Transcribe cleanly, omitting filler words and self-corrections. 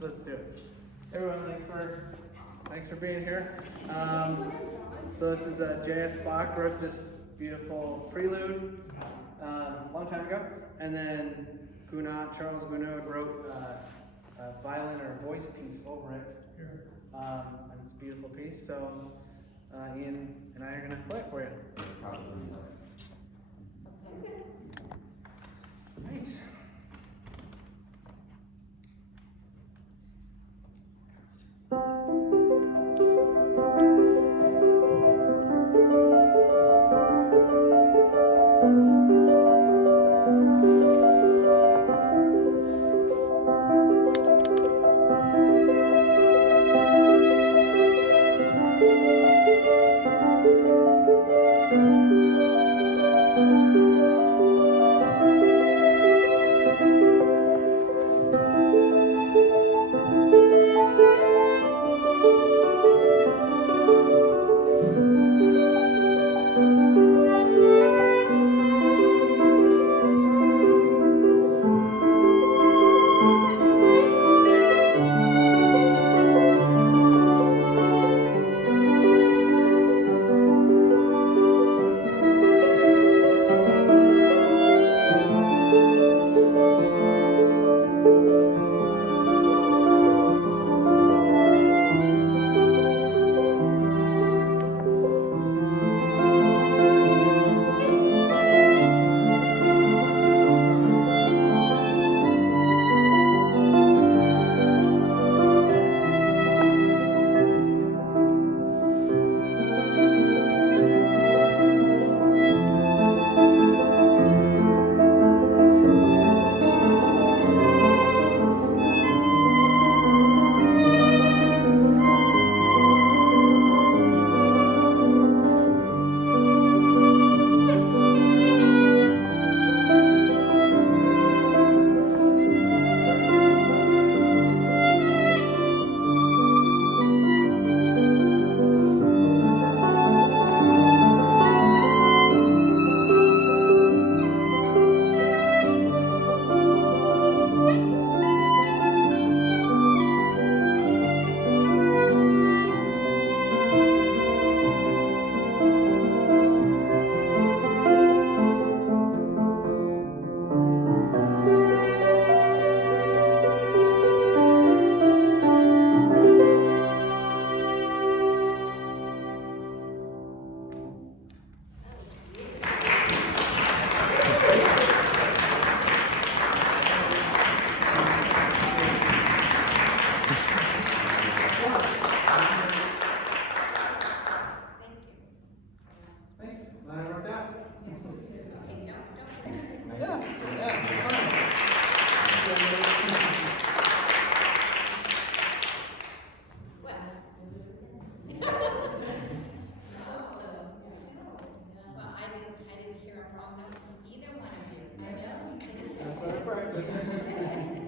let's do it. Everyone, thanks for being here. So this is J.S. Bach wrote this beautiful prelude a long time ago, and then Charles Gounod wrote a violin or voice piece over it. And it's a beautiful piece. So Ian and I are gonna play it for you. Right. That's what I practice.